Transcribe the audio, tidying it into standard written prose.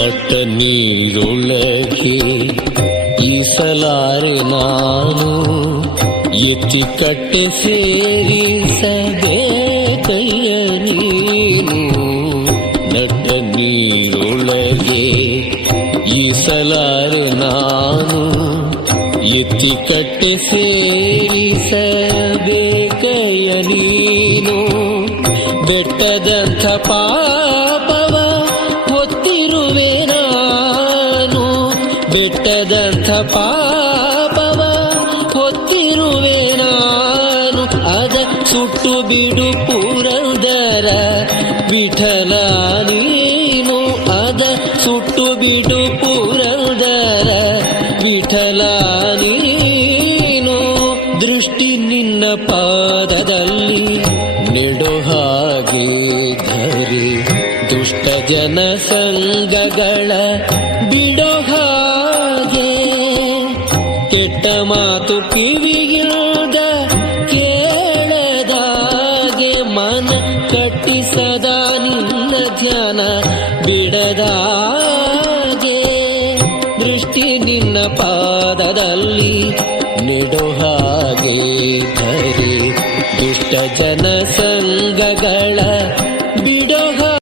ನಟ್ಟ ನೀರೊಳಗೆ ಈಸಲಾರೆ ನಾನು, ಎತ್ತಿ ಕಟ್ಟೆ ಸೇರಿಸಬೇಕಯ್ಯ ನೀನು. ನಟ್ಟ ನೀರೊಳಗೆ ಈಸಲಾರೆ ನಾನು, ಎತ್ತಿ ಕಟ್ಟೆ ಸೇರಿಸಬೇಕಯ್ಯ ನೀನು. ಬೆಟ್ಟದಂಥ ಪಾಪವ ಹೊತ್ತಿರುವೆ ನಾನು, ಬೆಟ್ಟದಂಥ ಪಾಪವ ಹೊತ್ತಿರುವೆ ನಾನು. ಅದ ಸುಟ್ಟು ಬಿಡು ಪುರಂದರ ವಿಠಲ ನೀನು, ಅದ ಸುಟ್ಟು ಬಿಡು ಪುರಂದರ ವಿಠಲ ನೀನು. ದೃಷ್ಟಿ ನಿನ್ನ ಪಾದದಲ್ಲಿ ನೆಡೋ ಹಾಗೆ ಧರೆ, ದುಷ್ಟ ಜನ ಸಂಗಗಳ ಬಿಡೋ ಹಾಗೆ. ಕೆಟ್ಟ ಮಾತು ಕಿವಿಗಿಲ್ದ ಕೇಳದಾಗೆ, ಮನ ಕಟ್ಟಿ ಸದಾ ನಿನ್ನ ಧ್ಯಾನ ಬಿಡದಾಗೆ. ದೃಷ್ಟಿ ನಿನ್ನ ಪಾದದಲ್ಲಿ ನೆಡೋ ಹಾಗೆ ಧರೆ, ದುಷ್ಟ ಜನ